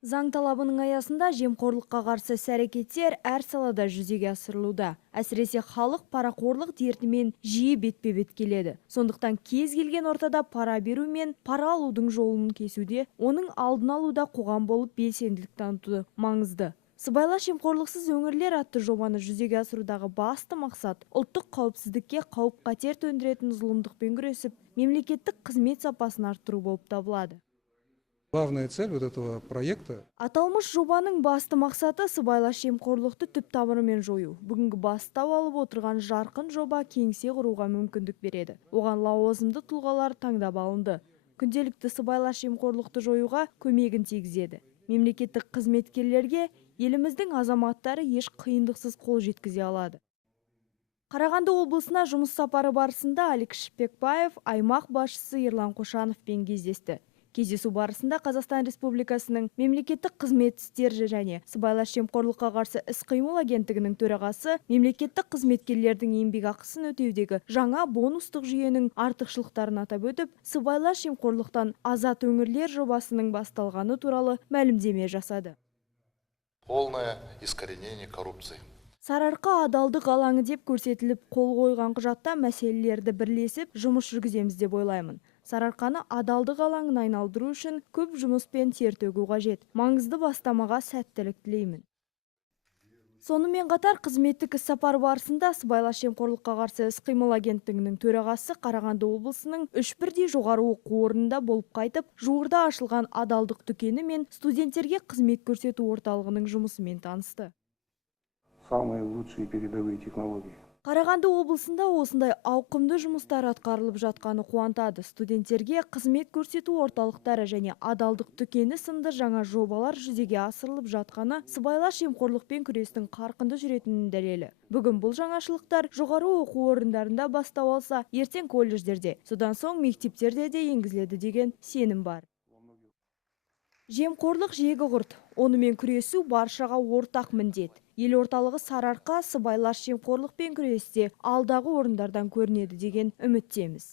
Заң талабының аясында жемқорлыққа қарсы іс-әрекеттер әр салада жүзеге асырылуда. Әсіресе халық парақорлық дертімен жиі бетпе-бет келеді. Сондықтан кез келген ортада пара беру мен пара алудың жолын кесуде, оның алдын алуда қоғам болып белсенділік танытуы маңызды. Сыбайлас жемқорлықсыз өңірлер атты жобаны жүзеге асырудағы басты мақсат ұлттық қауіпсіздікке қауіп-қатер төндіретін зұлымдықпен күресіп, мемлекеттік қызмет сапасын арттыру болып табылады. Главная цель вот этого проекта Аталмыш жобаның басты мақсаты сыбайлас жемқорлықты түп тамырымен жою. Бүгінгі бастау алып отырған жарқын жоба кеңсе құруға мүмкіндік береді. Оған лауазымды тұлғалар таңдап алынды. Күнделікті сыбайлас жемқорлықты жоюға көмегін тигізеді. Мемлекеттік қызметкерлерге еліміздің азаматтары еш қиындықсыз қол жеткізе алады. Қарағанды облысына жұмыс сапары барысында Алик Шпекбаев аймақ басшысы Ерлан Қошановпен кездесті. Кездесу барысында Қазақстан Республикасының мемлекеттік қызмет істері және сыбайлас жемқорлыққа қарсы іс-қимыл агенттігінің төрағасы мемлекеттік қызметкерлердің еңбекақысын өтеудегі жаңа бонустық жүйенің артықшылықтарын атап өтіп, сыбайлас жемқорлықтан азат өңірлер жобасының басталғаны туралы мәлімдеме жасады. Полное искоренение коррупции. Сарыарқа адалдық алаңы деп көрсетіліп, қол қойған құжатта мәселелерді бірлесіп жұмыс жүргіземіз деп ойлаймын. Сарыарқаны адалдық алаңына айналдыру үшін көп жұмыспен тер төгу қажет. Маңызды бастамаға сәттілік тілеймін. Сонымен қатар қызметтік іс-сапар барысында сыбайлас жемқорлыққа қарсы іс-қимыл агенттігінің төрағасы Қарағанды облысының 3 бірдей жоғары оқу орнында болып қайтып, жуырда ашылған адалдық дүкені мен студенттерге қызмет көрсету орталығының жұмысымен танысты. самые лучшие передовые технологии. Қарағанды облысында осындай ауқымды жұмыстар атқарылып жатқаны қуантады. Студенттерге қызмет көрсету орталықтары және адалдық дүкені сынды жаңа жобалар жүзеге асырылып жатқаны сыбайлас жемқорлықпен күрестің қарқынды жүретінінің дәлелі. Бүгін бұл жаңашылықтар жоғары оқу орындарында бастау алса, ертең колледждерде, содан соң мектептерде де енгізіледі деген сенім бар. Жемқорлық жегі құрт. Онымен күресу баршаға ортақ міндет. Ел орталығы Сарыарқа сыбайлас жемқорлықпен күресте алдағы орындардан көрінеді деген үміттеміз.